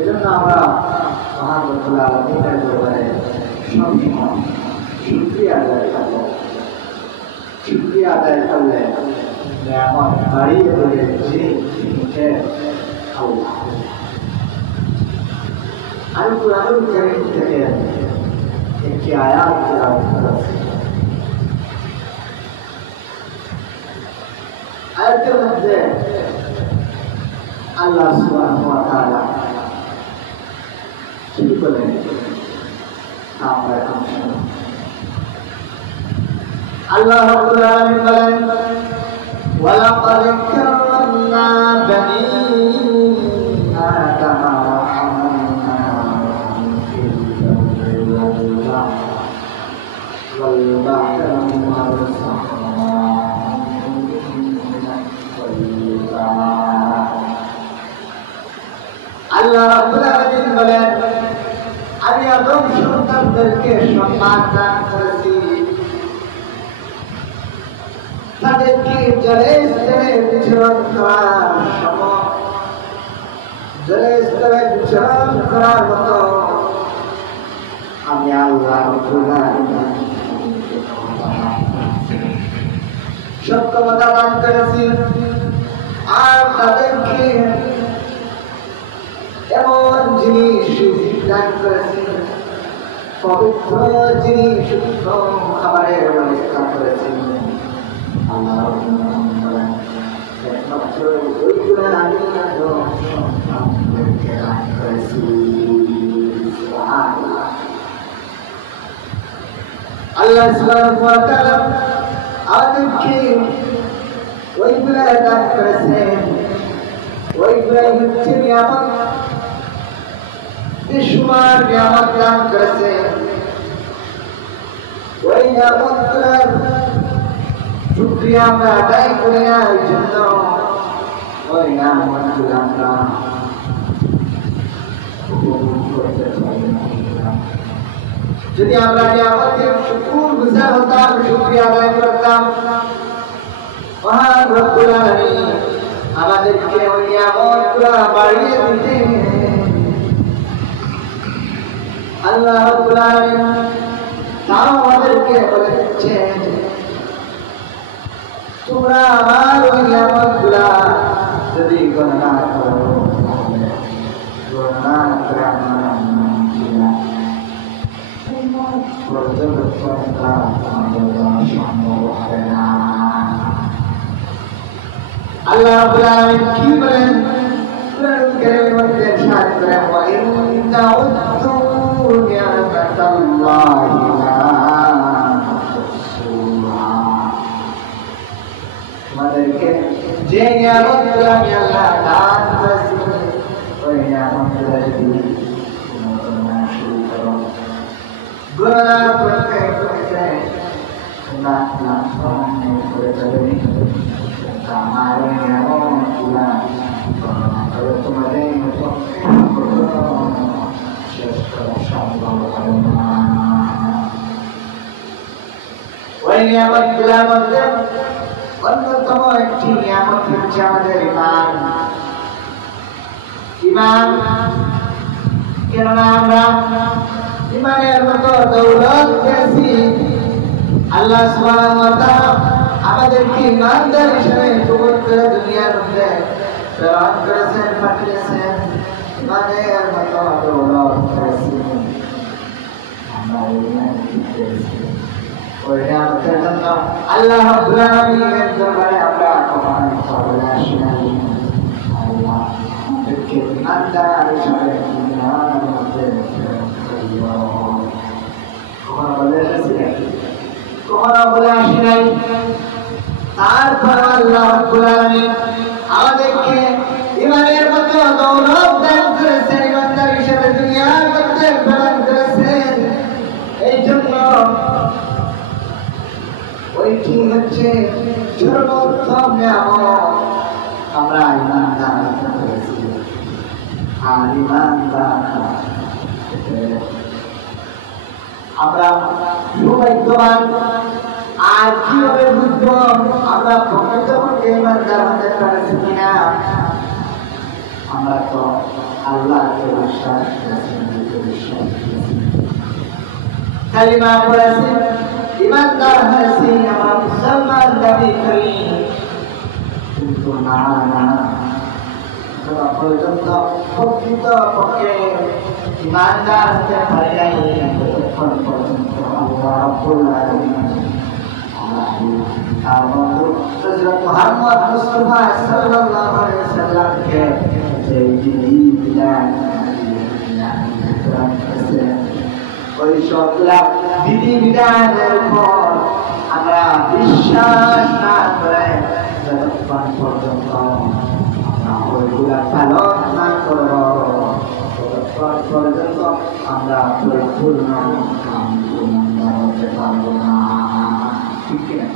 এজন্য আমরা মহান রব্বুল আলামিনের দরবারে সবসময় শুকরিয়া আদায় করব। শুকরিয়া আদায় করলে নিয়ামত বাড়িয়ে দেবে যে আল্লাহ। আমি কুরআনুল কারীম থেকে একটি আয়াত তেলাওয়াত করেছি। আয়াতের মধ্যে আল্লাহ সুবহানাহু ওয়া তাআলা কি বলেন আমরা এখন শুনি। আল্লাহ রাব্বুল আলামিন বলেন, ওয়ালাকাদ কাররামনা বানী আদম ওয়া হামালনাহুম ফিল বাররি ওয়াল বাহরি ওয়া রাযাকনাহুম মিনাত তাইয়্যিবাত। আল্লাহ রাব্বুল আলামিন বলেন, আমি আদম সন্তানদেরকে সম্মান দান করেছি, তাদেরকে জলে স্তরে বিচরণ করার সময়, জলে স্তরে বিচরণ করার মতো আমি আল্লাহ রাব্বুল আলামিন সক্ষমতা দান করেছি। আর তাদেরকে এমন জিনিস দান করেছি, পবিত্র জিনিস, উত্তম খাবারের ব্যবস্থা করেছি। আল্লাহ একমাত্র ওইগুলো আমি সন্তানদেরকে দান করেছি। আল্লাহ সুবহানাহু ওয়া তাআলা আমাদেরকে ওইগুলো দান করেছেন। ওইগুলাই হচ্ছে নিয়ামত, বেশুমার নিয়ামত দান করেছেন। ওই নিয়ামতগুলোর শুকরিয়া আমরা আদায় করি না, এই জন্য ওই নিয়ামতগুলো আমরা উপভোগ করতে পারি না। যদি আমরা নিয়ামতের শুকরগুজার হতাম, শুকরিয়া আদায় করতাম, মহান রব্বুল আলামিন আমাদেরকে ওই নিয়ামতগুলো বাড়িয়ে দিতেন। আল্লাহ রাব্বুল আলামিন তাও আমাদেরকে বলে দিচ্ছেন, তোমরা আমার ওই নিয়ামতগুলো যদি গণনা করো, গণনা করে আমার পর্যবেক্ষণটা আমাদের দ্বারা সম্ভব হবে না। আল্লাহ রাব্বুল আলামিন কি বলেন কুরআনুল কারীমের মধ্যে ইরশাদ করেন, ওয়া ইন তাউদ্দু নি'মাতাল্লাহি লা তুহসুহা। তোমাদেরকে যে নিয়ামতগুলো আমি আল্লাহ দান করেছি, ওই নিয়ামতগুলো যদি তোমরা শুরু করো, গণনা করতে করতে তোমরা করে যাবে। আমার নিয়ামতগুলো গণনা করে তোমাদের শেষ করা সম্ভব হবে না। ওই নিয়ামতগুলোর মধ্যে অন্যতম একটি নিয়ামত হচ্ছে আমাদের ঈমান। ঈমান, কেননা আমরা ঈমানের মতো দৌলত পেয়েছি। আল্লাহ সুবহানাহু ওয়া তাআলা আমাদেরকে ঈমানদার হিসেবে কবুল করে দুনিয়ার মধ্যে প্রেরণ করেছেন, পাঠিয়েছেন। ঈমানের মতো দৌলত পেয়েছি আমরা, ঈমান পেয়েছি। ওই নিয়ামতের জন্য আল্লাহ রাব্বুল আলামিনের দরবারে আমরা কখনো বলে আসি না, আল্লাহ আমাদেরকে ঈমানদার হিসেবে দুনিয়ার মধ্যে কখনো বলে এসেছি নাকি? কখনো বলে আসি নাই। তারপর আল্লাহ রাব্বুল আলামিন আমাদেরকে ঈমানের মতো দৌলত দান করেছেন, ঈমানদার হিসেবে দুনিয়ার মধ্যে প্রেরণ করেছেন। এই জন্য ওইটি হচ্ছে সর্বোত্তম নিয়ামত। আমরা ঈমানদার করেছি, আর ঈমানদার আমরা সৌভাগ্যবান। আর কিভাবে বুঝবো আমরা প্রকৃতপক্ষে ঈমানদার হতে পারছি কিনা? আমরা তো আল্লাহকে বিশ্বাস কালিমা পড়েছি, ইমানদার হয়েছি, আমরা মুসলমান দাবি করি, কিন্তু না পর্যন্ত প্রকৃত পক্ষে ইমানদার হতে পারি নাই ততক্ষণ পর্যন্ত আল্লাহ রাব্বুল আলামিন তার বন্ধু হযরত মুহাম্মদ মুস্তাফা সাল্লাল্লাহু আলাইহি ওয়াসাল্লামকে যে বিধান ওই সবগুলা বিধিবিধানের উপর আমরা বিশ্বাস না করে যতক্ষণ পর্যন্ত আমরা ওইগুলা পালন না করব ততক্ষণ পর্যন্ত আমরা পরিপূর্ণ হতে পারবো না। ঠিক কিনা?